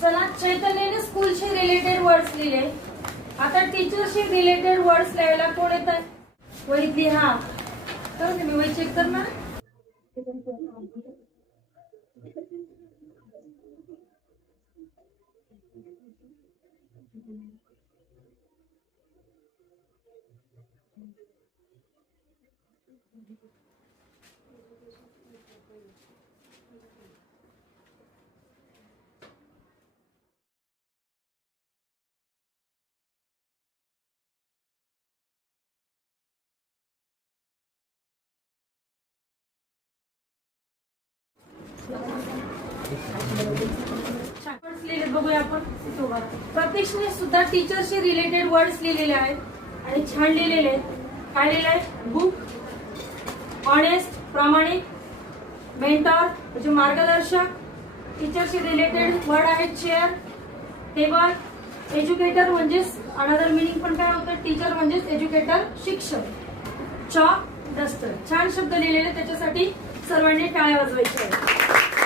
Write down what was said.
चला, चैतन्यने स्कूलशी related words लिहिले. आता टीचरशी रिलेटेड वर्ड्स लिहायला कोण येतात? वहीत लिहा. तर मी वही चेक करणार. लिहिले बघूया आपण. प्रतीक्षने सुद्धा टीचरशी रिलेटेड वर्ड्स लिहिलेले आहेत आणि छान लिहिलेले आहेत. काय लिहिलंय? बुक, ऑनेस्ट, प्रामाणिक, मेंटॉर म्हणजे मार्गदर्शक. टीचरशी रिलेटेड वर्ड आहेत चेअर, टेबल, एज्युकेटर म्हणजे अनदर मिनिंग पण काय होतं? टीचर म्हणजे एज्युकेटर, शिक्षक. Chalk, duster. छान शब्द लिहिलेले, त्याच्यासाठी सर्वांनी टाळ्या वाजवायच्या आहेत.